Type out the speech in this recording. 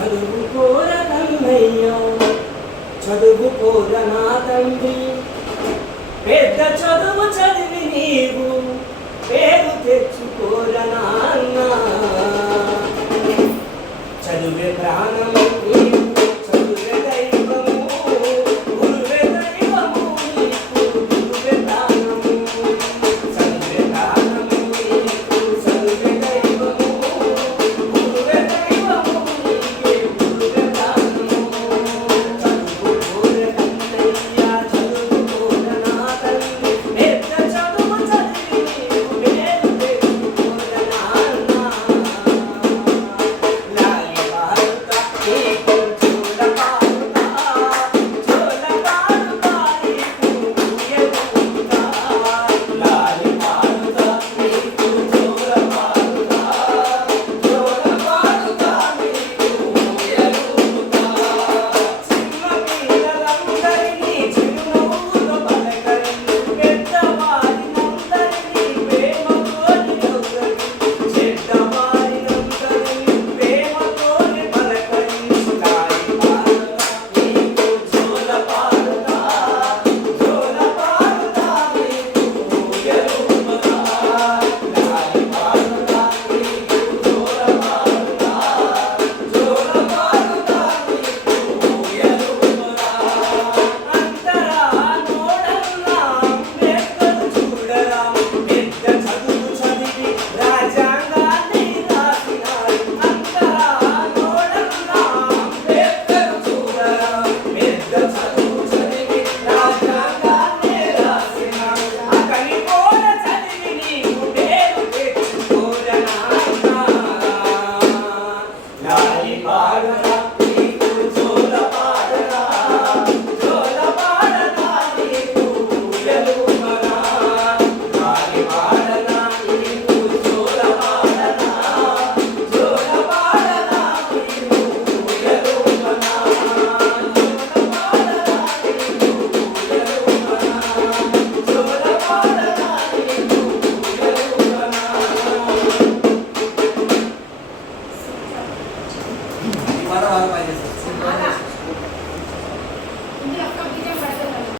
చదువుకోర కన్నయ్య చదువుకోర నా తండ్రి పెద్ద చదువు చదివి నీవు పేరు తెచ్చుకోర నాన్న చదువే ప్రాణం నీవు చదువే దైవము గురువే దైవము నీకు గురువే ప్రాణము చదువే ప్రాణము నీకు చదువే దైవము గురువే దైవము నీకే గురువే ప్రాణము చదువుకోర కన్నయ్య చదువుకోర నా తల్లి పెద్ద చదువు చదివి నీవు పేరు తెచ్చుకోర నాన్న లాలి పాడుతా నీకు జోల పాడుతా జోల పాడుతా నీకు ఊయలుతా లాలి పాడుతా నీకు జోల పాడుతా జోల పాడుతా నీకు ఊయలుతా చిన్న పిల్లలందరినీ చిరునవ్వుతో పలకరించు పెద్దవారినందరినీ ప్రేమతోని గౌరవించు చెడ్డవారినందరినీ ప్రేమతోని పలకరించు లాలి పాడుతా నీకు జోల పాడుతా జోల పాడుతా నీకు ఊయలుతా లాలి పాడుతా నీకు జోల పాడుతా జోల పాడుతా నీకు ఊయలుతా అంతరా నోడన్నా అంబేద్కర్ చూడరా పెద్ద చదువు చదివి రాజ్యాంగాన్ని రాసినాడు అంతరా నోడన్నా అంబేద్కర్ చూడరా పెద్ద చదువు చదివి రాజ్యాంగాన్ని రాసినాడు అతని కోర చదివి నీకు పేరు తెచ్చుకోర నాన్న లాలి పాడుతా